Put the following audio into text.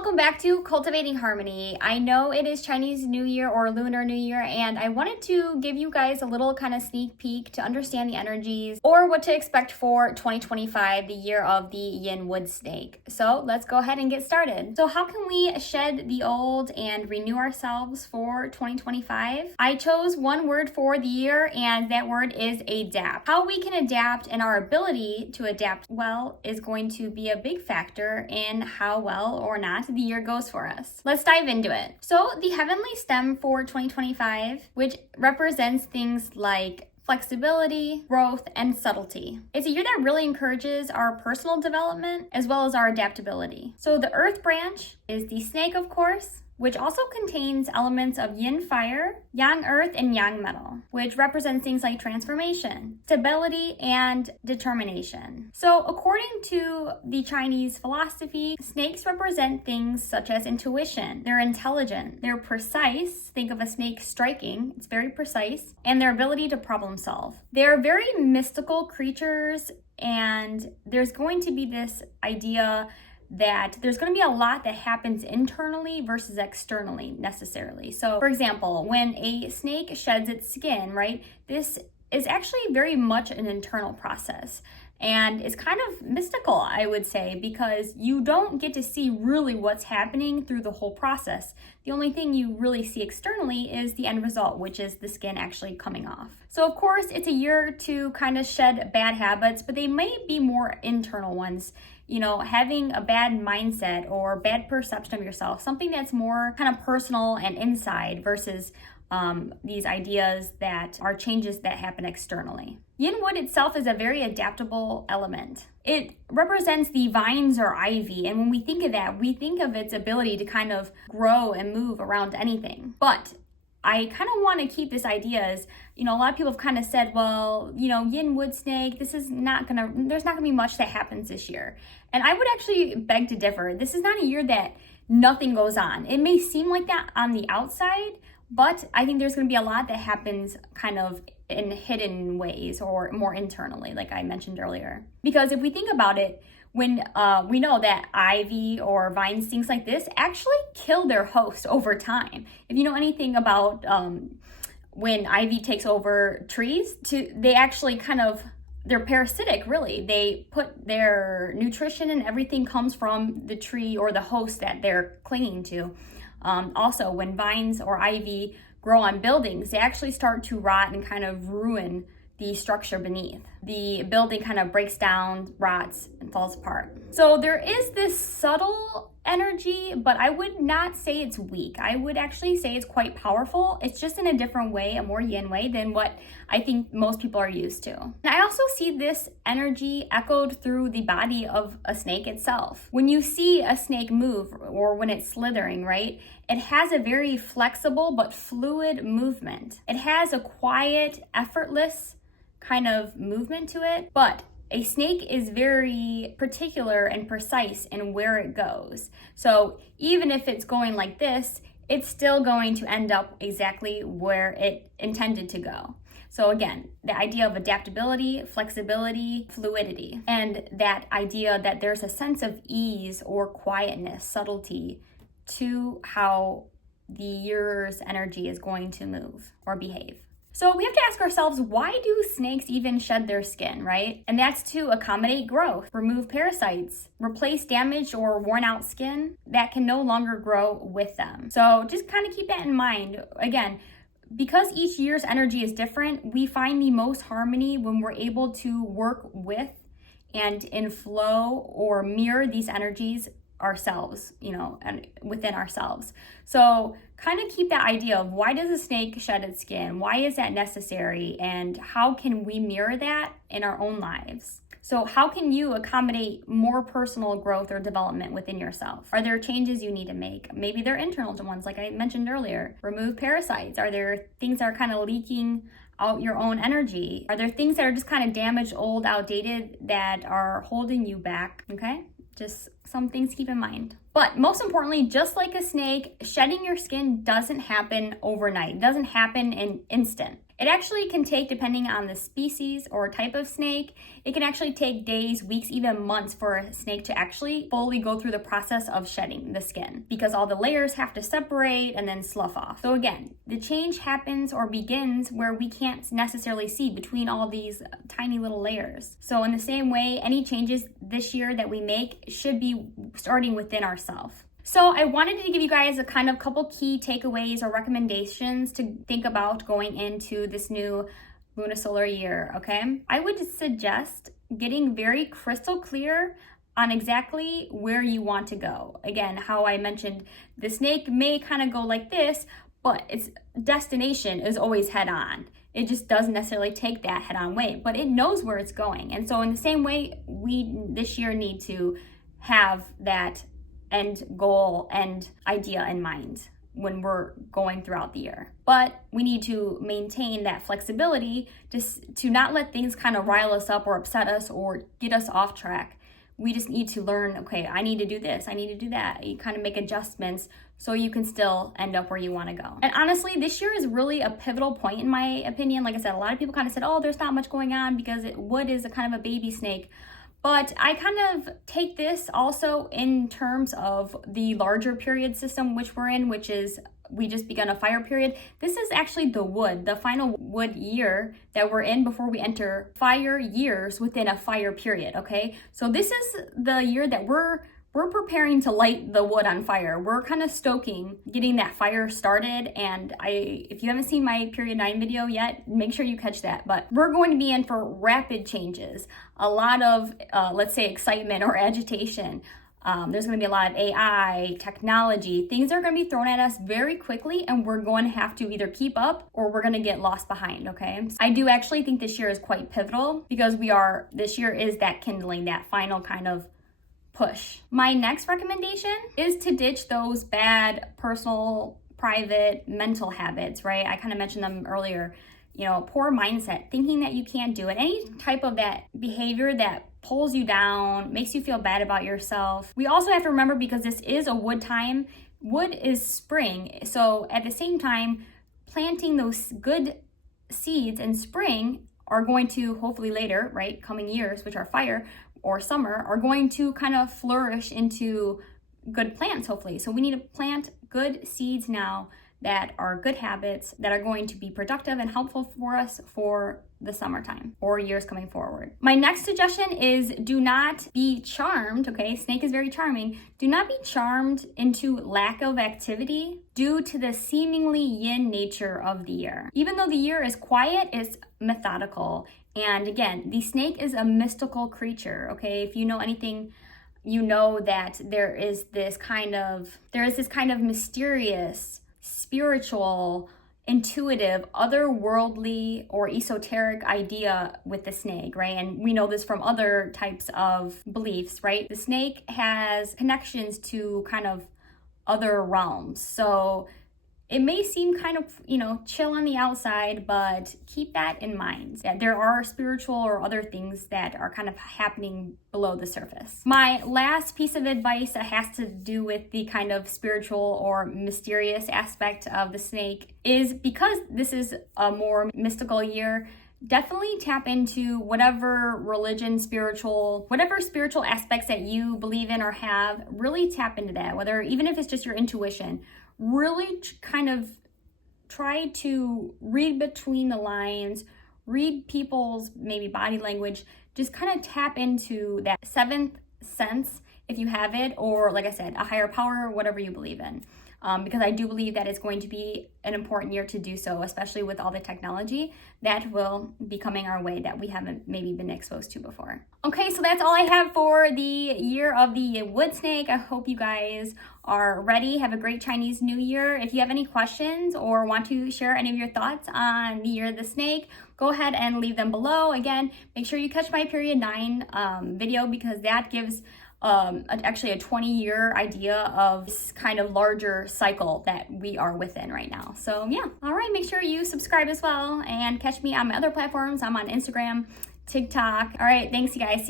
welcome back to Cultivating Harmony. I know it is Chinese New Year or Lunar New Year, and I wanted to give you guys a little kind of sneak peek to understand the energies or what to expect for 2025, the year of the Yin Wood Snake. So let's go ahead and get started. So how can we shed the old and renew ourselves for 2025? I chose one word for the year, and that word is adapt. How we can adapt and our ability to adapt well is going to be a big factor in how well or not the year goes for us. Let's dive into it. So the heavenly stem for 2025, which represents things like flexibility, growth, and subtlety. It's a year that really encourages our personal development as well as our adaptability. So the earth branch is the snake, of course, which also contains elements of yin fire, yang earth, and yang metal, which represents things like transformation, stability, and determination. So according to the Chinese philosophy, snakes represent things such as intuition. They're intelligent, they're precise. Think of a snake striking, it's very precise, and their ability to problem solve. They're very mystical creatures, and there's going to be this idea that there's going to be a lot that happens internally versus externally necessarily. So for example, when a snake sheds its skin, right, this is actually very much an internal process. And it's kind of mystical, I would say, because you don't get to see really what's happening through the whole process. The only thing you really see externally is the end result, which is the skin actually coming off. So of course, it's a year to kind of shed bad habits, but they may be more internal ones. You know, having a bad mindset or bad perception of yourself, something that's more kind of personal and inside versus these ideas that are changes that happen externally. Yin wood itself is a very adaptable element. It represents the vines or ivy, and when we think of that, we think of its ability to kind of grow and move around anything. But I kind of want to keep this idea as, you know, a lot of people have kind of said, well, you know, Yin Wood Snake, there's not gonna be much that happens this year. And I would actually beg to differ. This is not a year that nothing goes on. It may seem like that on the outside, but I think there's gonna be a lot that happens kind of in hidden ways or more internally, like I mentioned earlier. Because if we think about it, when we know that ivy or vines, things like this, actually kill their host over time. If you know anything about when ivy takes over trees, they actually they're parasitic, really. They put their nutrition and everything comes from the tree or the host that they're clinging to. Also, when vines or ivy grow on buildings, they actually start to rot and kind of ruin the structure beneath. The building kind of breaks down, rots, and falls apart. So there is this subtle energy, but I would not say it's weak. I would actually say it's quite powerful. It's just in a different way, a more yin way than what I think most people are used to. And I also see this energy echoed through the body of a snake itself. When you see a snake move or when it's slithering, right, it has a very flexible but fluid movement. It has a quiet, effortless kind of movement to it, but a snake is very particular and precise in where it goes. So even if it's going like this, it's still going to end up exactly where it intended to go. So again, the idea of adaptability, flexibility, fluidity, and that idea that there's a sense of ease or quietness, subtlety to how the year's energy is going to move or behave. So we have to ask ourselves, why do snakes even shed their skin, right? And that's to accommodate growth, remove parasites, replace damaged or worn out skin that can no longer grow with them. So just kind of keep that in mind. Again, because each year's energy is different, we find the most harmony when we're able to work with and in flow or mirror these energies ourselves, you know, and within ourselves. So kind of keep that idea of why does a snake shed its skin? Why is that necessary? And how can we mirror that in our own lives? So how can you accommodate more personal growth or development within yourself? Are there changes you need to make? Maybe they're internal ones, like I mentioned earlier. Remove parasites. Are there things that are kind of leaking out your own energy? Are there things that are just kind of damaged, old, outdated that are holding you back? Okay? Just some things to keep in mind. But most importantly, just like a snake, shedding your skin doesn't happen overnight. It doesn't happen in instant. It actually can take, depending on the species or type of snake, it can actually take days, weeks, even months for a snake to actually fully go through the process of shedding the skin, because all the layers have to separate and then slough off. So again, the change happens or begins where we can't necessarily see between all these tiny little layers. So in the same way, any changes this year that we make should be starting within ourselves. So I wanted to give you guys a kind of couple key takeaways or recommendations to think about going into this new lunisolar year, okay? I would suggest getting very crystal clear on exactly where you want to go. Again, how I mentioned, the snake may kind of go like this, but its destination is always head on. It just doesn't necessarily take that head on way, but it knows where it's going. And so in the same way, we this year need to have that end goal and idea in mind when we're going throughout the year. But we need to maintain that flexibility to not let things kind of rile us up or upset us or get us off track. We just need to learn, okay, I need to do this, I need to do that. You kind of make adjustments so you can still end up where you want to go. And honestly, this year is really a pivotal point in my opinion. Like I said, a lot of people kind of said, oh, there's not much going on because wood is a kind of a baby snake. But I kind of take this also in terms of the larger period system which we're in, which is we just begun a fire period. This is actually the final wood year that we're in before we enter fire years within a fire period, okay? So this is the year that we're preparing to light the wood on fire. We're kind of stoking, getting that fire started. And if you haven't seen my period 9 video yet, make sure you catch that. But we're going to be in for rapid changes, a lot of, let's say, excitement or agitation. There's going to be a lot of AI, technology, things are going to be thrown at us very quickly, and we're going to have to either keep up or we're going to get lost behind, okay? I do actually think this year is quite pivotal because this year is that kindling, that final kind of push. My next recommendation is to ditch those bad personal, private, mental habits, right? I kind of mentioned them earlier. You know, poor mindset, thinking that you can't do it. Any type of that behavior that pulls you down, makes you feel bad about yourself. We also have to remember, because this is a wood time, wood is spring. So at the same time, planting those good seeds in spring are going to hopefully later, right, coming years, which are fire or summer, are going to kind of flourish into good plants, hopefully. So we need to plant good seeds now that are good habits that are going to be productive and helpful for us for the summertime or years coming forward. My next suggestion is do not be charmed, okay? Snake is very charming. Do not be charmed into lack of activity due to the seemingly yin nature of the year. Even though the year is quiet, it's methodical. And again, the snake is a mystical creature, okay? If you know anything, you know that there is this kind of mysterious, spiritual, intuitive, otherworldly, or esoteric idea with the snake, right? And we know this from other types of beliefs, right? The snake has connections to kind of other realms. So it may seem kind of, chill on the outside, but keep that in mind, that there are spiritual or other things that are kind of happening below the surface. My last piece of advice that has to do with the kind of spiritual or mysterious aspect of the snake is, because this is a more mystical year, definitely tap into whatever religion, whatever spiritual aspects that you believe in or have. Really tap into that, even if it's just your intuition. Really kind of try to read between the lines, read people's maybe body language, just kind of tap into that seventh sense if you have it, or like I said, a higher power, whatever you believe in. Because I do believe that it's going to be an important year to do so, especially with all the technology that will be coming our way that we haven't maybe been exposed to before. Okay, so that's all I have for the year of the wood snake. I hope you guys are ready. Have a great Chinese New Year. If you have any questions or want to share any of your thoughts on the year of the snake, go ahead and leave them below. Again, make sure you catch my period 9 video, because that gives actually a 20-year idea of this kind of larger cycle that we are within right now. So yeah, all right, make sure you subscribe as well and catch me on my other platforms. I'm on Instagram, TikTok. All right, thanks you guys. See you.